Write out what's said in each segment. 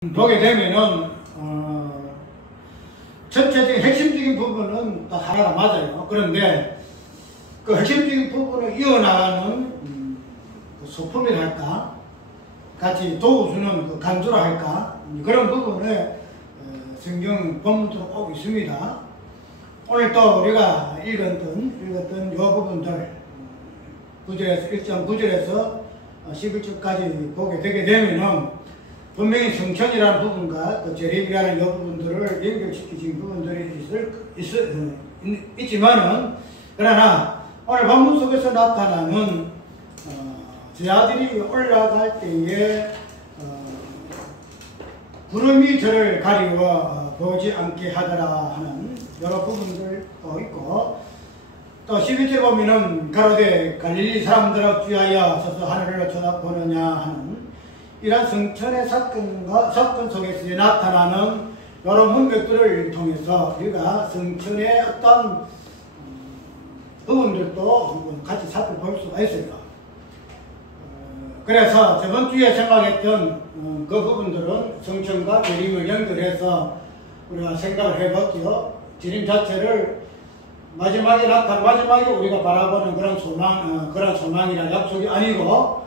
보게 되면은 전체적인 핵심적인 부분은 또 하나가 맞아요. 그런데 그 핵심적인 부분을 이어나가는 소품이랄까, 같이 도우주는 그 간주라 할까, 그런 부분에 성경 본문도 꼭 있습니다. 오늘 또 우리가 읽었던 요 부분들 9절에서 1.9절에서 11절까지 보게 되게 되면은 분명히 성천이라는 부분과 그 재림이라는 이 부분들을 연결시키신 부분들이 있지만은, 그러나 오늘 본문 속에서 나타나는 제자들이 올라갈 때에 구름이 저를 가리워 보지 않게 하더라 하는 여러 부분들도 있고, 또 11절 보면은 가로되 갈릴리 사람들아 주하여 서서 하늘을 쳐다보느냐 하는 이러한 성천의 사건 속에서 나타나는 여러 문맥들을 통해서 우리가 성천의 어떤 부분들도 한번 같이 살펴볼 수가 있어요. 그래서 저번 주에 생각했던 그 부분들은 성천과 재림을 연결해서 우리가 생각을 해봤죠. 재림 자체를 마지막에 우리가 바라보는 그런 소망이나 약속이 아니고,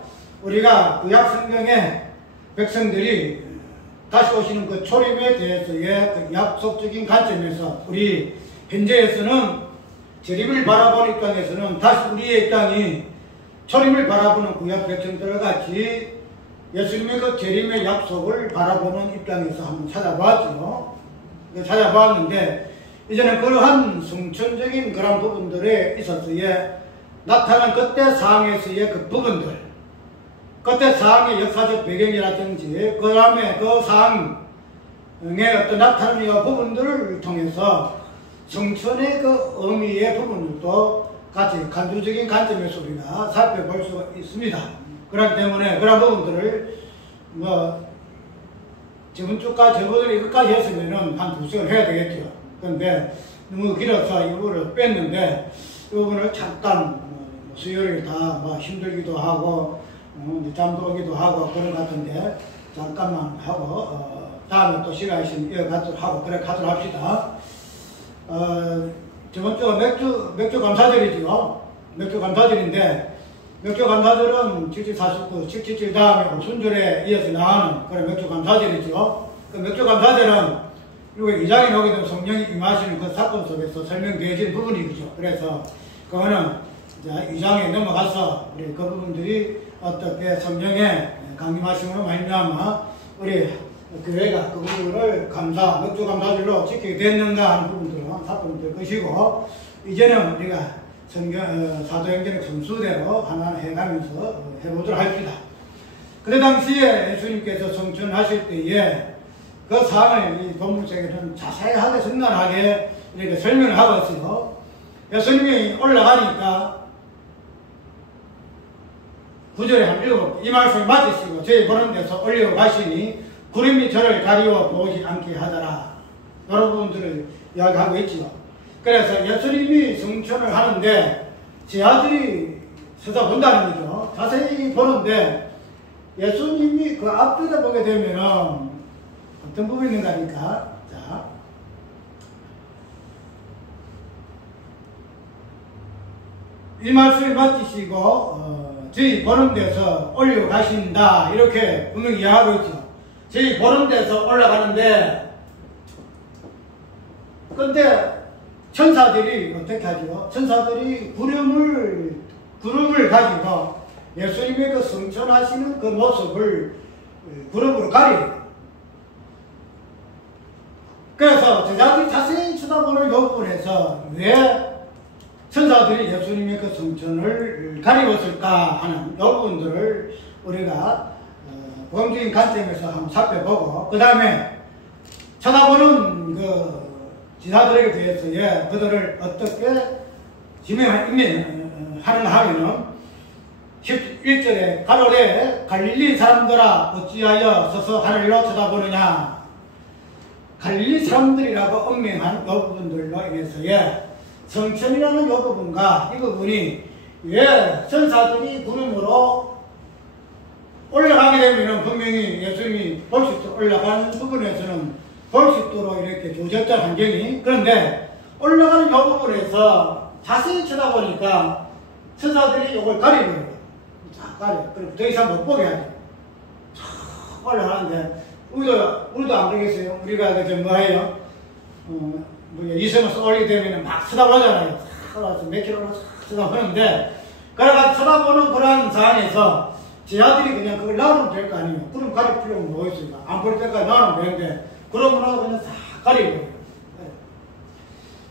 우리가 구약 성경에 백성들이 다시 오시는 그 초림에 대해서의 그 약속적인 관점에서 우리 현재에서는 재림을 바라보는 입장에서는 다시 우리의 입장이 초림을 바라보는 구약 백성들과 같이 예수님의 그 재림의 약속을 바라보는 입장에서 한번 찾아봤죠. 찾아봤는데, 이제는 그러한 성천적인 그런 부분들에 있어서의 나타난 그때 상황에서의 그 부분들, 그때 상황의 역사적 배경이라든지 그 다음에 그 상황의 어떤 나타나는 부분들을 통해서 성천의 그 의미의 부분들도 같이 간주적인 관점에서 우리가 살펴볼 수가 있습니다. 그렇기 때문에 그런 부분들을 저번 주까지 저번에 이것까지 했으면은 한 2시간 해야 되겠죠. 그런데 너무 길어서 이 부분을 뺐는데, 이 부분을 잠깐 수요일에 다 힘들기도 하고 잠도 오기도 하고 그런 것 같은데, 잠깐만 하고 다음에 또 시간 있으면 이어가도록 하고 그래 가도록 합시다. 저번 주가 맥주 감사절이죠. 맥주 감사절인데, 맥주 감사절은 77, 49, 777 다음에 순절에 이어서 나가는 그런 맥주 감사절이죠. 그 맥주 감사절은 그리고 2장에 나오게 되면 성령이 임하시는 그 사건 속에서 설명되어진 부분이죠. 그래서 그거는 2장에 넘어가서 우리 그 부분들이 어떻게 성령의 강림하심으로 말미암아 우리 교회가 그 부분을 맥주 감사절로 지키게 됐는가 하는 부분들을 살펴볼 것이고, 이제는 우리가 사도행전의 순수대로 하나하나 해가면서 해보도록 합시다. 그 당시에 예수님께서 성천하실 때에 그 사항을 이 본문책에는 자세하게 적나라하게 이렇게 설명을 하고 있어요. 예수님이 올라가니까 9절에 한번 읽어볼게요. 이 말씀을 맞으시고 저희 보는 데서 올려가시니 구름이 저를 가리워 보지 않게 하더라. 여러 부분들을 이야기하고 있죠. 그래서 예수님이 성천을 하는데 제자들이 서다본다는 거죠. 자세히 보는데 예수님이 그 앞쪽에 보게 되면은 어떤 부분이 있는가 하니까, 자, 이 말씀을 맡기시고 저희 보는 데서 올려가신다 이렇게 분명히 이야기하고 있죠. 저희 보는 데서 올라가는데, 근데 천사들이 어떻게 하죠? 천사들이 구름을 가지고 예수님의 그 성천하시는 그 모습을 구름으로 가려요. 그래서 제자들이 자세히 쳐다보는 이 부분에서 왜 천사들이 예수님의 그 성천을 가리웠을까 하는 이 부분들을 우리가 복음적인 관점에서 한번 살펴보고, 그 다음에 쳐다보는 그 지사들에게 대해서 그들을 어떻게 지명하는가 하면은 11절에 가로되 갈릴리 사람들아 어찌하여 서서 하늘로 쳐다보느냐, 갈릴리 사람들이라고 언명한 이 부분들로 인해서 성천이라는 이 부분과 이 부분이 왜 천사들이 구름으로 올라가게 되면은 분명히 예수님이 볼 수 있도록 올라가는 부분에서는 볼 수 있도록 이렇게 조절된 환경이. 그런데 올라가는 이 부분에서 자세히 쳐다보니까 처자들이 이걸 가리고요. 쫙 가려. 그럼 더 이상 못 보게 하죠. 쫙 올라가는데 우리도 안 그러겠어요? 우리가 그저 뭐해요? 이성을 쏠리게 되면 막 쳐다보잖아요. 올라가서 몇 킬로나 쳐다보는데, 그래가지고 쳐다보는 그런 상황에서 제 아들이 그냥 그걸 놔두면 될 거 아니에요. 그럼 가릴 필요가 뭐 있습니까? 안 볼 때까지 놔두면 되는데, 그러면 그냥 싹 가리고.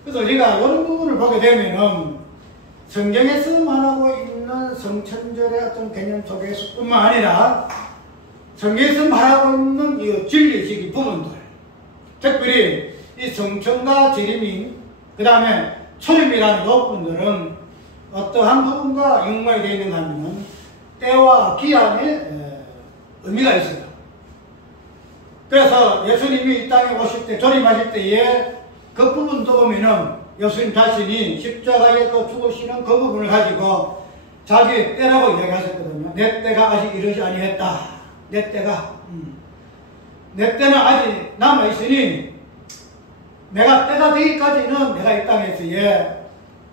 그래서 우리가 이런 부분을 보게 되면은 성경에서 말하고 있는 성천절의 어떤 개념 속에서 뿐만 아니라 성경에서 말하고 있는 이 진리적인 부분들, 특별히 이 성천과 재림인, 그 다음에 초림이라는 이 부분들은 어떠한 부분과 연관이 되어 있는가 하면 때와 기한의 의미가 있어요. 그래서 예수님이 이 땅에 오실 때, 조림하실 때에 그 부분도 보면은 예수님 자신이 십자가에 그 죽으시는 그 부분을 가지고 자기의 때라고 이야기하셨거든요. 내 때가 아직 이르지 아니했다. 내 때가. 내 때는 아직 남아있으니 내가 때가 되기까지는 내가 이 땅에서의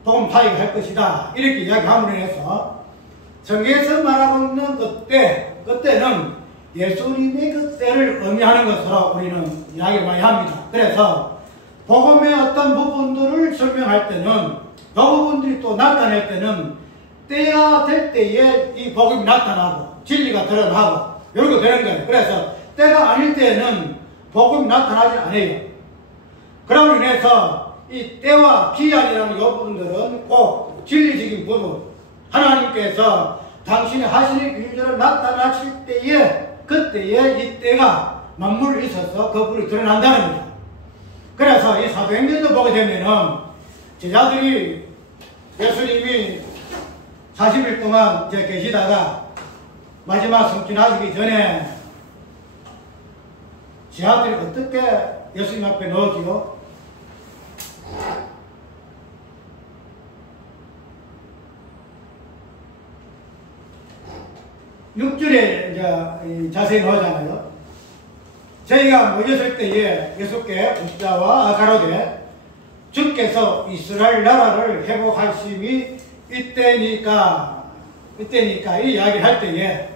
복음 사역을 할 것이다. 이렇게 이야기함으로 해서 성경에서 말하고 있는 그때는 예수님의 그 때를 의미하는 것으로 우리는 이야기를 많이 합니다. 그래서 복음의 어떤 부분들을 설명할 때는 그 부분들이 또 나타낼 때는 때가 될 때에 이 복음이 나타나고 진리가 드러나고 이렇게 되는 거예요. 그래서 때가 아닐 때는 복음이 나타나지 않아요. 그러므로 인해서 이 때와 기한이라는 이 부분들은 꼭 진리적인 부분, 하나님께서 당신의 하시는 일들을 나타나실 때에 그때에 이 때가 만물에 있어서 그 부분이 드러난다는 거죠. 그래서 이 사도행전도 보게 되면은 제자들이 예수님이 40일 동안 이제 계시다가 마지막 성취하시기 전에 제자들이 어떻게 예수님 앞에 넣어지요? 육절에 이제 자세히 나오잖아요. 저희가 모였을 때에 예수께 묻자와 가로되 주께서 이스라엘 나라를 회복하심이 이때니까 이 이야기를 할 때에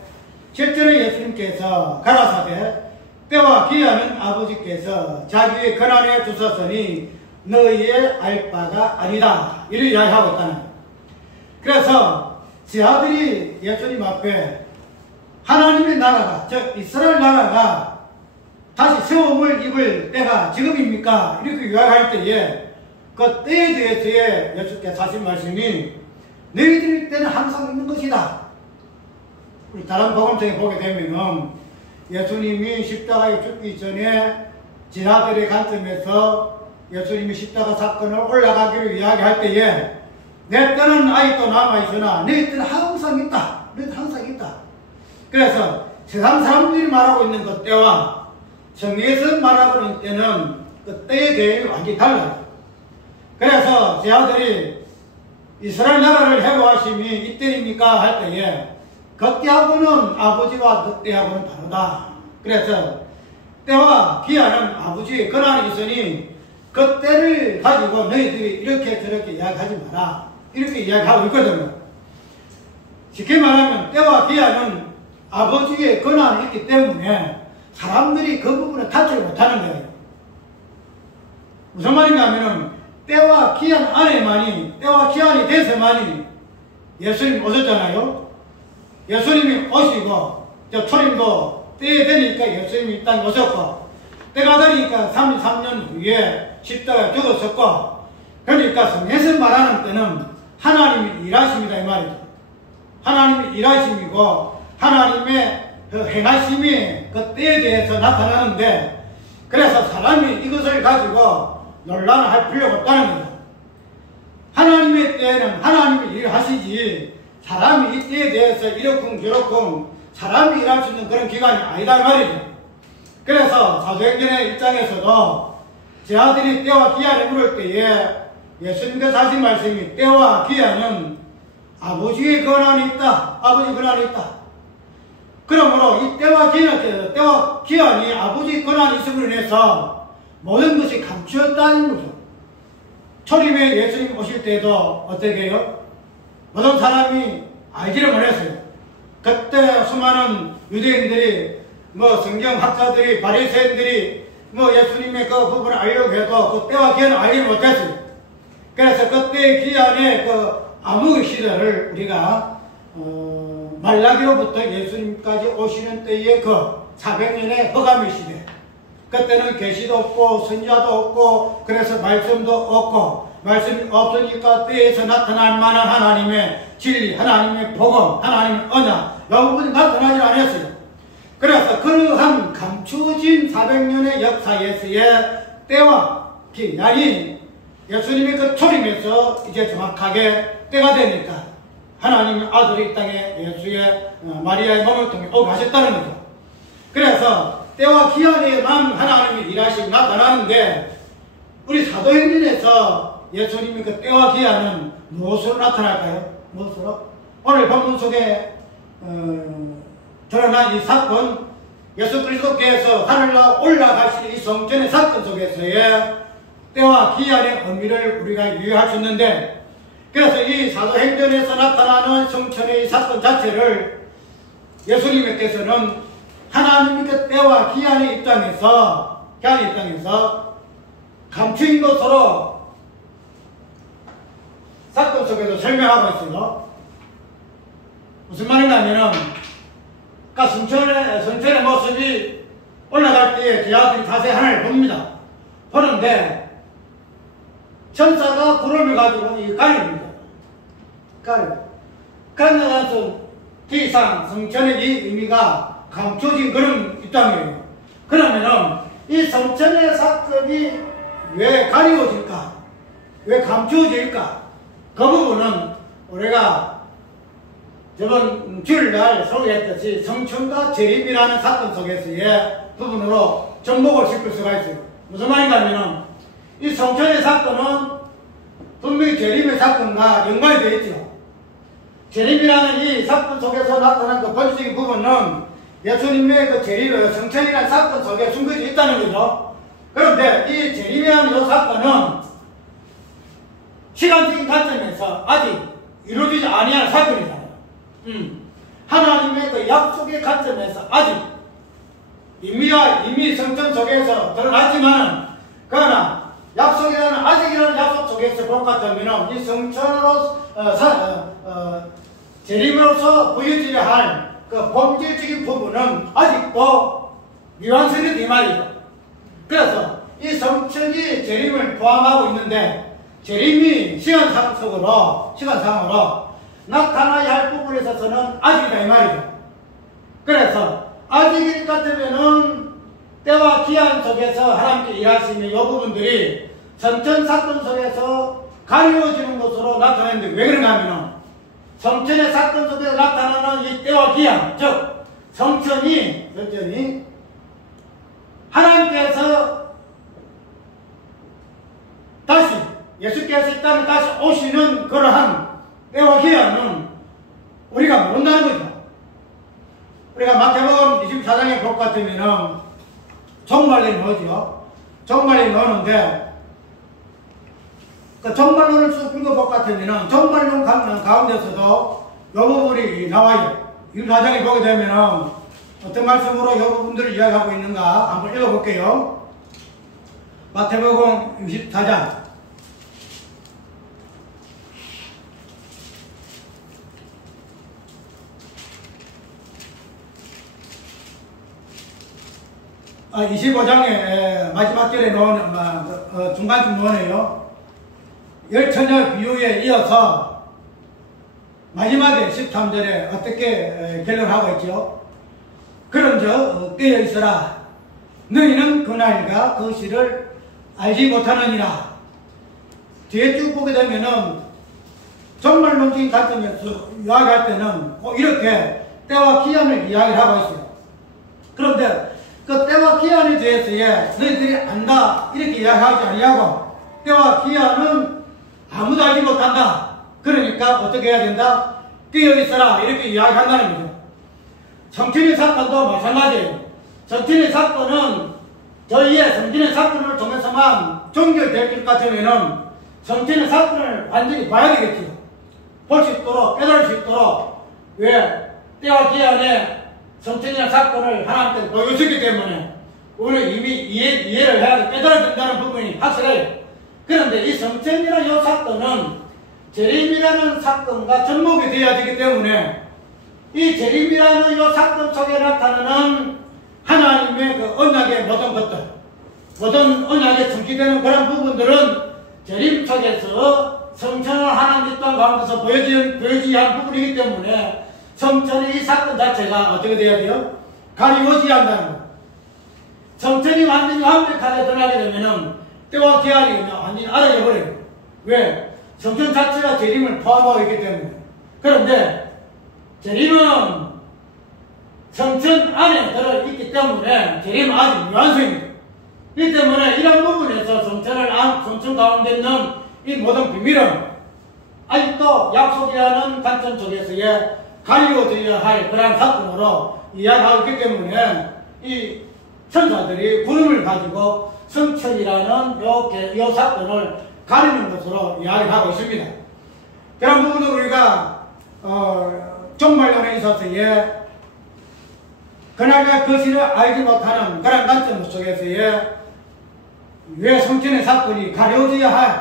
실제로 예수님께서 가라사대 때와 기한은 아버지께서 자기의 권한에 두셨으니 너희의 알 바가 아니다. 이를 이야기하고 있다는 거예요. 그래서 제 아들이 예수님 앞에 하나님의 나라가, 즉 이스라엘 나라가 다시 세움을 입을 때가 지금입니까? 이렇게 이야기할 때에 그 때에 대해서의 예수께서 하신 말씀이 너희들 때는 항상 있는 것이다. 우리 다른 복음서에 보게 되면은 예수님이 십자가에 죽기 전에 제자들의 관점에서 예수님이 십자가 사건을 올라가기를 이야기할 때에 내 때는 아직도 남아있으나 너희 때는 항상 있다. 너희들 항상 있다. 그래서 세상 사람들이 말하고 있는 그 때와 성경에서 말하고 있는 때는 그 때에 대해 완전히 달라요. 그래서 제 아들이 이스라엘 나라를 회복하심이 이때입니까? 할 때에 그때하고는 아버지와 그때하고는 다르다. 그래서 때와 기한은 아버지의 권한이 있으니 그 때를 가지고 너희들이 이렇게 저렇게 이야기하지 마라. 이렇게 이야기하고 있거든요. 쉽게 말하면 때와 기한은 아버지의 권한이 있기 때문에 사람들이 그 부분을 탓을 못하는 거예요. 무슨 말인가 하면은 때와 기한 안에만이, 때와 기한이 돼서만이 예수님 오셨잖아요. 예수님이 오시고 초림도 때에 되니까 예수님이 이 땅에 오셨고 때가 되니까 33년 후에 십자가에 죽었었고, 그러니까 성경에서 말하는 때는 하나님이 일하십니다 이 말이죠. 하나님이 일하심이고 하나님의 그 행하심이 그 때에 대해서 나타나는데, 그래서 사람이 이것을 가지고 논란할 필요가 없다는 거죠. 하나님의 때에는 하나님이 일하시지 사람이 이 때에 대해서 이렇쿵 저렇쿵 사람이 일할 수 있는 그런 기간이 아니다 말이죠. 그래서 사도행전의 입장에서도 제 아들이 때와 기한에 물을 때에 예수님께서 하신 말씀이 때와 기한은 아버지의 권한이 있다. 아버지 권한이 있다. 그러므로 이 때와 기한이 아버지 권한이 있음으로 인해서 모든 것이 감추었다는 거죠. 초림에 예수님 오실 때도 어떻게 해요? 모든 사람이 알지를 못했어요. 그때 수많은 유대인들이 성경학자들이 바리새인들이 예수님의 그 부분을 알려고 해도 그 때와 기한을 알지 못했어요. 그래서 그때의 기한의 그 암흑의 시대를 우리가 말라기로부터 예수님까지 오시는 때의 그 400년의 허감의 시대, 그때는 계시도 없고 선지자도 없고 그래서 말씀도 없고 말씀이 없으니까 때에서 나타날 만한 하나님의 진리, 하나님의 복음, 하나님의 언약 이 부분이 나타나지 않았어요. 그래서 그러한 감추어진 400년의 역사에서의 때와 기한이 예수님의 그 초림에서 이제 정확하게 때가 되니까 하나님의 아들이 이 땅에 예수의 마리아의 몸을 통해 오게 하셨다는 거죠. 그래서 때와 기한에만 하나님의 일하심이 나타나는데 우리 사도행전에서 예수님의 그 때와 기한은 무엇으로 나타날까요? 무엇으로? 오늘 본문 속에 드러난 이 사건, 예수 그리스도께서 하늘로 올라가신 이 성전의 사건 속에서의 때와 기한의 의미를 우리가 유의할 수 있는데, 그래서 이 사도행전에서 나타나는 성전의 이 사건 자체를 예수님께서는 하나님의 그 때와 기한의 입장에서 감추인 것으로 사건 속에서 설명하고 있어요. 무슨 말인가 하면은, 성전의 모습이 올라갈 때에 제자들이 자세히 하나를 봅니다. 보는데, 천사가 구름을 가지고 가립니다. 가려서 더 이상 성전의 이 의미가 감춰진 그런 입장이에요. 그러면은, 이 성전의 사건이 왜 가리워질까? 왜 감추어질까? 그 부분은 우리가 저번 주일날 소개했듯이 성천과 재림이라는 사건 속에서의 부분으로 접목을 시킬 수가 있어요. 무슨 말인가 하면은 이 성천의 사건은 분명히 재림의 사건과 연관이 되어 있죠. 재림이라는 이 사건 속에서 나타난 그 본질적인 부분은 예수님의 그 재림의 성천이라는 사건 속에 숨겨져 있다는 거죠. 그런데 이 재림이라는 이 사건은 시간적인 관점에서 아직 이루어지지 아니한 사건이잖아요. 하나님의 그 약속의 관점에서 아직 이미 성전 속에서 드러났지만, 그러나 약속이라는 아직이라는 약속 속에서 볼 것 같으면 이 성전으로 재림으로서 보여지려 할 그 본질적인 부분은 아직도 미완성이 이 말이죠. 그래서 이 성전이 재림을 포함하고 있는데, 재림이 시간상으로 나타나야 할 부분에 있어서는 아직이다 이 말이죠. 그래서 아직일 것 같으면은 때와 기한 속에서 하나님께 일하시는 이 부분들이 성전 사건 속에서 가리워지는 것으로 나타나는데, 왜 그런가 하면은 성전의 사건 속에서 나타나는 이 때와 기한, 즉 성전이 하나님께서 다시 예수께서 이 땅에 다시 오시는 그러한 때와 기한은 우리가 모른다는 거죠. 우리가 마태복음 24장에 볼 것 같으면은 종말론이 뭐죠? 종말론이 뭐는데, 그 종말론을 쭉 읽어볼 것 같으면은 종말론 가운데서도 이 부분이 나와요. 24장에 보게 되면은 어떤 말씀으로 이 부분들을 이야기하고 있는가 한번 읽어볼게요. 마태복음 24장 25장의 마지막 절에 놓은 중간쯤 놓으네요. 열처녀 비유에 이어서 마지막에 13절에 어떻게 결론하고 있죠? 그런즉 깨어 있어라. 너희는 그날과 그 시를 알지 못하느니라. 뒤에 쭉 보게 되면은 종말론적인 관점에서 이야기할 때는 꼭 이렇게 때와 기한을 이야기를 하고 있어요. 그런데 그 때와 기한에 대해서 너희들이 안다 이렇게 이야기하지 아니하고, 때와 기한은 아무도 알지 못한다. 그러니까 어떻게 해야 된다? 깨어 있어라 이렇게 이야기한다는 거죠. 성천의 사건도 마찬가지예요. 성천의 사건은 저희의 성천의 사건을 통해서만 종결될 것 같으면은 성천의 사건을 완전히 봐야 되겠죠. 볼 수 있도록, 깨달을 수 있도록. 왜? 때와 기한에 성천의 사건을 하나님께서 보여주셨기 때문에 우리는 이미 이해를 해야 돼. 깨달아야 된다는 부분이 확실해요. 그런데 이 성천이라는 이 사건은 재림이라는 사건과 접목이 되어야 되기 때문에 이 재림이라는 이 사건 속에 나타나는 하나님의 그 언약의 모든 것들, 모든 언약에 성취되는 그런 부분들은 재림 속에서 성천을 하나님 땅 가운데서 보여지야 할 부분이기 때문에 성천의 이 사건 자체가 어떻게 돼야 돼요? 가리워지야 한다는 거예요. 성천이 완전히 완벽하게 드러나게 되면은 때와 기한이 완전히 알아져버려요. 왜? 성천 자체가 재림을 포함하고 있기 때문에. 그런데 재림은 성천 안에 들어있기 때문에 재림은 아직 미완성입니다. 그렇기 때문에 이런 부분에서 성천 가운데 있는 이 모든 비밀은 아직도 약속이라는 관점 속에서의 가리워져야 할 그런 사건으로 이야기하고 있기 때문에 이 천사들이 구름을 가지고 성천이라는 요 사건을 가리는 것으로 이야기하고 있습니다. 그런 부분을 우리가 종말론에 있어서의 그날의 거실을 알지 못하는 그런 관점 속에서의 왜 성천의 사건이 가려져야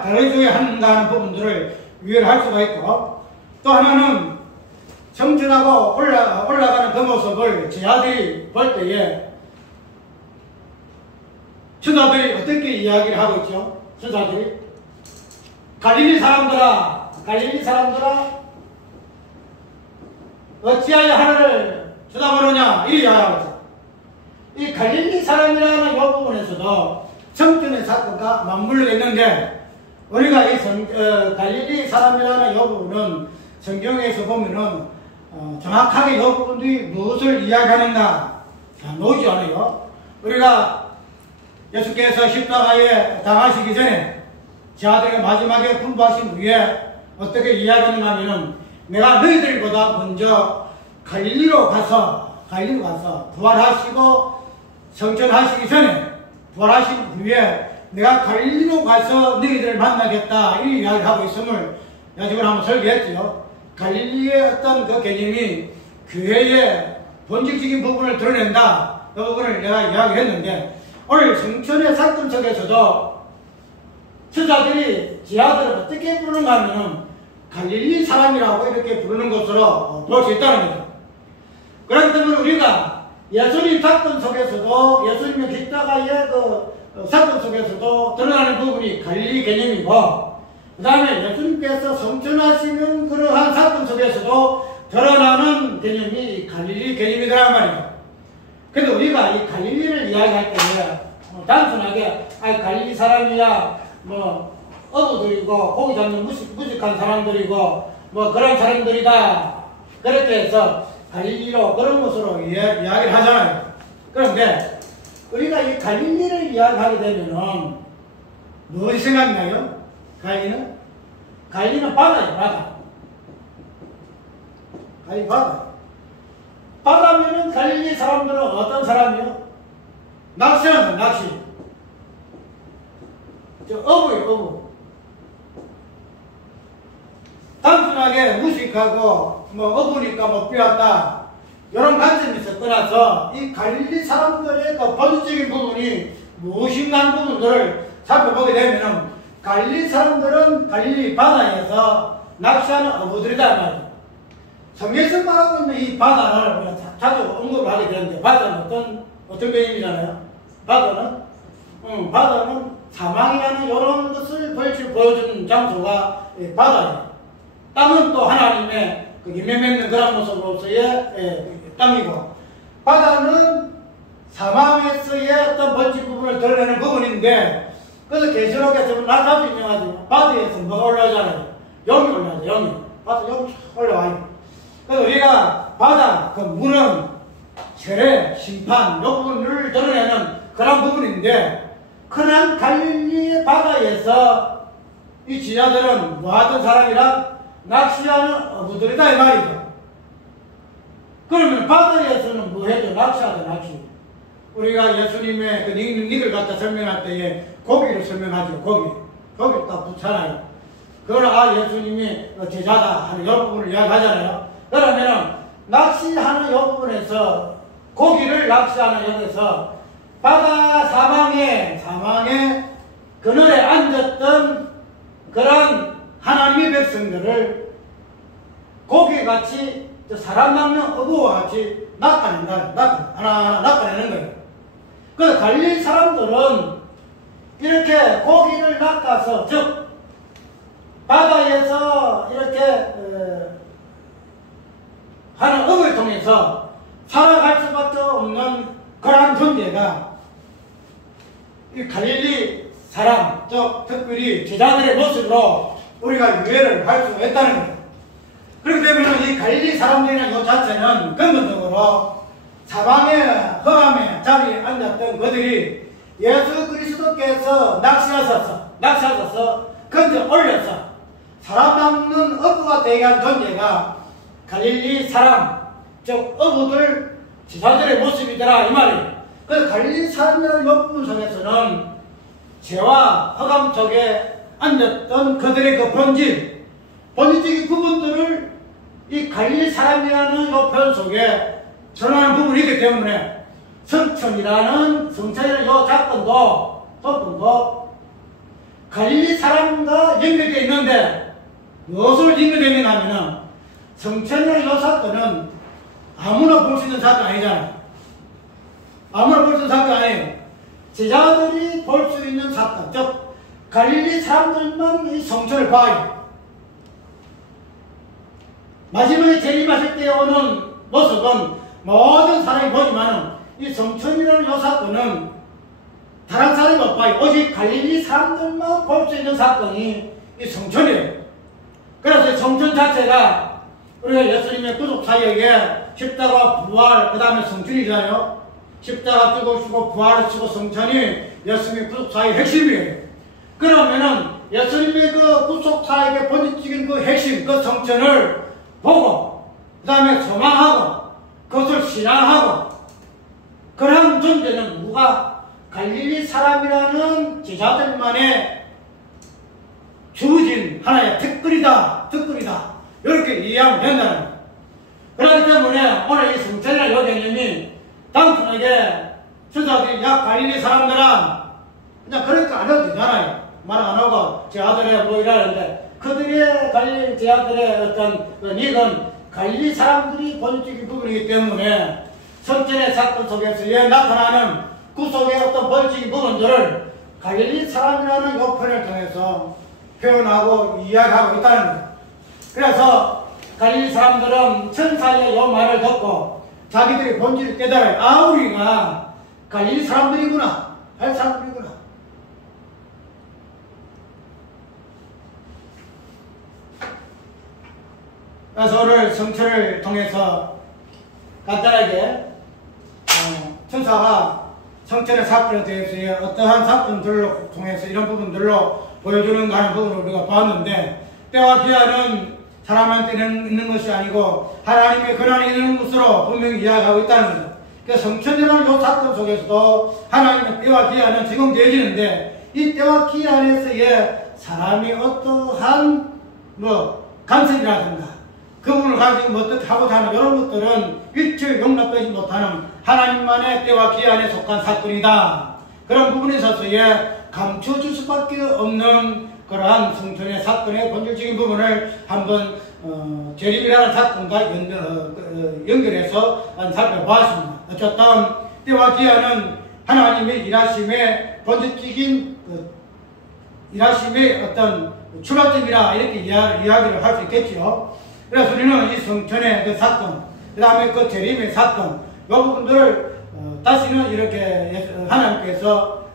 하는가 하는 부분들을 이해를 할 수가 있고, 또 하나는 성천하고 올라가는 그 모습을 제자들이 볼 때에 천사들이 어떻게 이야기를 하고 있죠? 천사들이 갈릴리 사람들아 어찌하여 하늘을 쳐다보느냐 이렇게 이야기하고 있죠. 이 갈릴리 사람이라는 이 부분에서도 성천의 사건과 맞물려 있는데, 우리가 이 갈릴리 사람이라는 이 부분은 성경에서 보면은 정확하게 이 부분들이 무엇을 이야기하는가 나오지 않아요. 우리가 예수께서 십자가에 당하시기 전에 제자들에게 마지막에 분부하신 후에 어떻게 이야기하는가 하면은 내가 너희들보다 먼저 갈릴리로 가서 부활하시고 성천하시기 전에 부활하신 후에 내가 갈릴리로 가서 너희들을 만나겠다 이 이야기를 하고 있음을 지금 한번 설계했죠. 갈릴리의 어떤 그 개념이 교회의 본질적인 부분을 드러낸다, 그 부분을 내가 이야기했는데, 오늘 성천의 사건 속에서도 천사들이 제자들을 어떻게 부르는가 하면 갈릴리 사람이라고 이렇게 부르는 것으로 볼 수 있다는 거죠. 그렇기 때문에 우리가 예수님 사건 속에서도, 예수님의 십자가의 그 사건 속에서도 드러나는 부분이 갈릴리 개념이고, 그 다음에 예수님께서 성천하시는 그러한 사건 속에서도 드러나는 개념이 갈릴리 개념이더란 말이죠. 그래서 우리가 이 갈릴리를 이야기할 때 단순하게 갈릴리 사람이야 어부들이고 고기 잡는 무식한 사람들이고 그런 사람들이다 그렇게 해서 갈릴리로 그런 것으로 이야기를 하잖아요. 그런데 우리가 이 갈릴리를 이야기하게 되면은 무엇이 생각나요? 갈릴리는 바다예요. 바다. 바다면은 갈릴리 사람들은 어떤 사람이요? 낚시하는 낚시. 어부예요, 어부. 단순하게 무식하고 어부니까 빼앗다 이런 관점에서 떠나서 이 갈릴리 사람들의 그 본질적인 부분이 무엇인가 하는 부분들을 살펴보게 되면 갈릴리 사람들은 갈릴리 바다에서 낚시하는 어부들이다 말이에요. 성경에서 말하고 있는 이 바다를 우리가 자주 언급을 하게 되는데, 바다는 어떤 개념이잖아요. 바다는 사망이라는 이런 것을 보여주는 장소가 바다예요. 땅은 또 하나님의 그 열매 맺는 그런 모습으로서의 땅이고, 바다는 사망에서의 어떤 본질 부분을 드러내는 부분인데, 그래서 계시록에서 나타도 인정하죠. 바다에서 뭐가 올라오잖아요. 영이 올라오죠. 영이. 바다 영이 올라와요. 그래서 우리가 바다, 그 물은 세례, 심판, 이 부분을 드러내는 그런 부분인데, 그런 갈릴리 바다에서 이 지자들은 뭐 하던 사람이라 낚시하는 어부들이다 이 말이죠. 그러면 바다에서는 뭐 해도 낚시하죠, 낚시. 우리가 예수님의 그 닉을 갖다 설명할 때에 고기를 설명하죠, 고기. 고기 딱 붙잖아요. 그걸 예수님이 제자다 하는 이 부분을 이야기하잖아요. 그러면은 낚시하는 이 부분에서 고기를 낚시하는 여기서 바다 사방에 그늘에 앉았던 그런 하나님의 백성들을 고기같이 사람 낚는 어부와 같이 낚아낸다. 하나하나 낚아내는 거예요. 그래서 갈릴 사람들은 이렇게 고기를 낚아서, 즉 바다에서 이렇게 하는 업을 통해서 살아갈 수밖에 없는 그러한 존재가 이 갈릴리 사람, 즉 특별히 제자들의 모습으로 우리가 유해를 할 수 있다는 거예요. 그렇기 때문에 이 갈릴리 사람들이라는 이 자체는 근본적으로 사방에 험함에 자리에 앉았던 그들이 예수 그리스도께서 낚시하셔서 건져 올려서 사람 낚는 어부가 되게 한 존재가 갈릴리 사람, 즉 어부들, 제자들의 모습이더라 이 말이에요. 그 갈릴리 사람이라는 이 부분 속에서는 죄와 흑암 속에 앉았던 그들의 그 본질적인 부분들을 이 갈릴리 사람이라는 이 표현 속에 전하는 부분이 있기 때문에 성천이라는 이 사건도 갈릴리 사람과 연결되어 있는데 무엇을 연결되어 있느냐면은 성천이라는 이 사건은 아무나 볼 수 있는 사건 아니잖아요. 아무나 볼 수 있는 사건 아니에요. 제자들이 볼 수 있는 사건, 즉 갈릴리 사람들만 이 성천을 봐요. 마지막에 재림하실 때 오는 모습은 모든 사람이 보지만 이 성천이라는 이 사건은 다른 사람이 못 봐요. 오직 갈릴리 사람들만 볼 수 있는 사건이 이 성천이에요. 그래서 성천 자체가 우리가 예수님의 구속 사역에 십자가 부활, 그 다음에 성천이잖아요. 십자가 죽으시고 부활하시고 성천이 예수님의 구속 사역의 핵심이에요. 그러면은 예수님의 그 구속 사역의 본질적인 그 핵심, 그 성천을 보고, 그 다음에 소망하고, 그것을 신앙하고, 그런 존재는 누가 갈릴리 사람이라는 제자들만의 주어진 하나의 특권이다. 이렇게 이해하면 된다는 거예요. 그렇기 때문에 오늘 이 성천이라는 요 개념이 단순하게 천사들이 야 갈릴리 사람들아 그냥 그러니까 안 해도 되잖아요. 말 안 하고 제 아들의 뭐 이러는데 그들의 갈릴리 제 아들의 어떤 닉은 갈릴리 사람들이 본질적인 부분이기 때문에 성천의 사건 속에서 나타나는 구속의 어떤 본질적인 부분들을 갈릴리 사람이라는 요편을 통해서 표현하고 이야기하고 있다는 거예요. 그래서 갈릴리 사람들은 천사의 요 말을 듣고 자기들의 본질을 깨달아요. 우리가 갈릴리 사람들이구나. 할 사람들이구나. 그래서 오늘 성천을 통해서 간단하게 천사가 성천의 사건에 대해서 어떠한 사건들로 통해서 이런 부분들로 보여주는 하는 부분을 우리가 봤는데 때와 기한은 사람한테는 있는 것이 아니고 하나님의 권한이 있는 것으로 분명히 이야기하고 있다는 거죠. 그래서 성천이라는 이 사건 속에서도 하나님의 때와 기한은 적용되어지는데 이 때와 기한에서의 사람이 어떠한 감성이라든가 그 부분을 가지고 어떻게 하고자 하는 이런 것들은 일체 용납되지 못하는 하나님만의 때와 기한에 속한 사건이다. 그런 부분에 있어서의 감춰줄 수밖에 없는 그러한 성천의 사건의 본질적인 부분을 한번 재림이라는 사건과 연결해서 살펴보았습니다. 어쨌든 때와 기한은 하나님의 일하심의 본질적인 일하심의 어떤 출발점이라 이렇게 이야기를 할 수 있겠지요. 그래서 우리는 이 성천의 그 사건, 그 다음에 그 재림의 사건, 이 부분들을 다시는 이렇게 하나님께서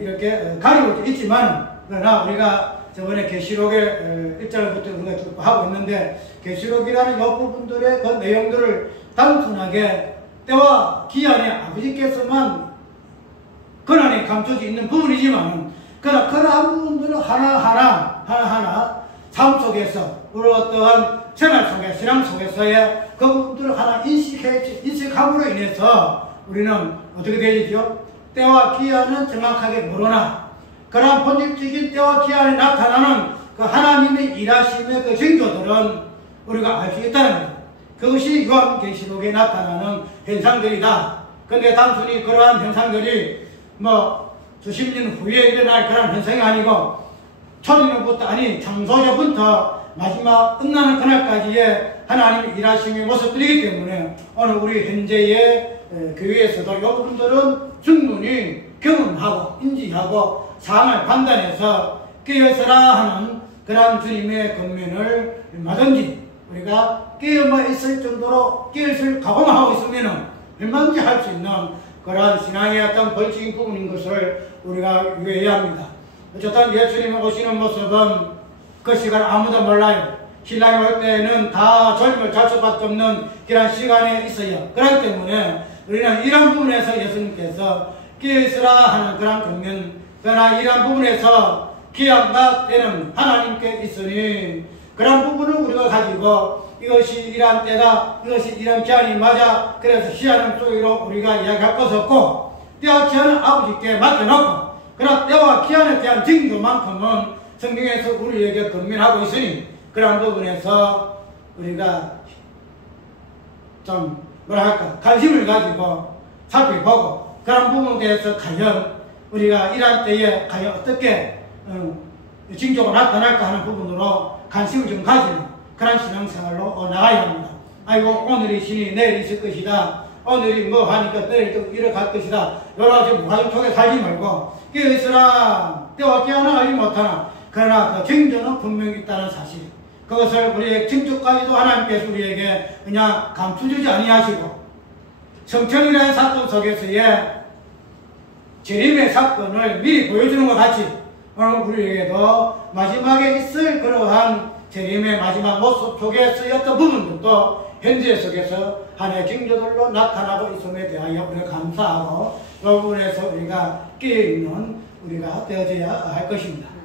이렇게 가리고 있지만, 그러나 우리가 저번에 계시록의 1절부터 우리가 쭉 하고 있는데, 계시록이라는 이 부분들의 그 내용들을 단순하게 때와 기한에 아버지께서만 권한이 감춰져 있는 부분이지만, 그러나 그러한 부분들을 하나하나 삶 속에서 우리 어떠한 생활 속에, 신앙 속에서의 그 부분들을 하나 인식함으로 인해서 우리는 어떻게 되죠? 때와 기한은 정확하게 모르나 그러한 본질적인 때와 기한에 나타나는 그 하나님의 일하심의 그 징조들은 우리가 알 수 있다는 거예요. 그것이 요한계시록에 나타나는 현상들이다. 근데 단순히 그러한 현상들이 수십 년 후에 일어날 그런 현상이 아니고 초림부터 아니 창조주부터 마지막 끝나는 그날까지의 하나님의 일하심의 모습들이기 때문에 오늘 우리 현재의 교회에서도 이 부분들은 충분히 경험하고 인지하고 상황을 판단해서 깨어서라 하는 그러한 주님의 권면을 얼마든지 우리가 깨어만 있을 정도로 깨어있을 각오만 하고 있으면 얼마든지 할 수 있는 그러한 신앙의 어떤 벌칙인 부분인 것을 우리가 유의해야 합니다. 어쨌든 예수님 오시는 모습은 그 시간 아무도 몰라요. 신랑이 올 때는 다 젊을 잘 수밖에 없는 그런 시간에 있어요. 그렇기 때문에 우리는 이런 부분에서 예수님께서 깨어있으라 하는 그런 권면, 그러나 이런 부분에서 기약나 때는 하나님께 있으니 그런 부분을 우리가 가지고 이것이 이러한 때다, 이것이 이러한 기한이 맞아, 그래서 시한은 쪼이로 우리가 이야기할 것 없고 때와 기한은 아버지께 맡겨놓고 그러나 때와 기한에 대한 징조만큼은 성경에서 우리에게 권면하고 있으니 그런 부분에서 우리가 좀 관심을 가지고 살펴보고 그런 부분에 대해서 과연 우리가 이러한 때에 과연 어떻게 징조가 나타날까 하는 부분으로 관심을 좀 가지는 그런 신앙생활로 나가야 합니다. 아이고 오늘이 신이 내일 있을 것이다. 오늘이 뭐 하니까 내일 또 이래갈 것이다. 여러 가지 무가정 속에 살지 말고 깨어있으라. 때와 기한은 알지 못하나 그러나 그 징조는 분명히 있다는 사실. 그것을 우리의 징조까지도 하나님께서 우리에게 그냥 감춰주지 아니하시고 성천이라는 사건 속에서의 재림의 사건을 미리 보여주는 것 같이 오늘 우리에게도 마지막에 있을 그러한 재림의 마지막 모습 속에 쓰였던 부분들도 현재 속에서 하나의 징조들로 나타나고 있음에 대하여 우리가 감사하고 이 부분에서 우리가 깨어있는 우리가 되어져야 할 것입니다.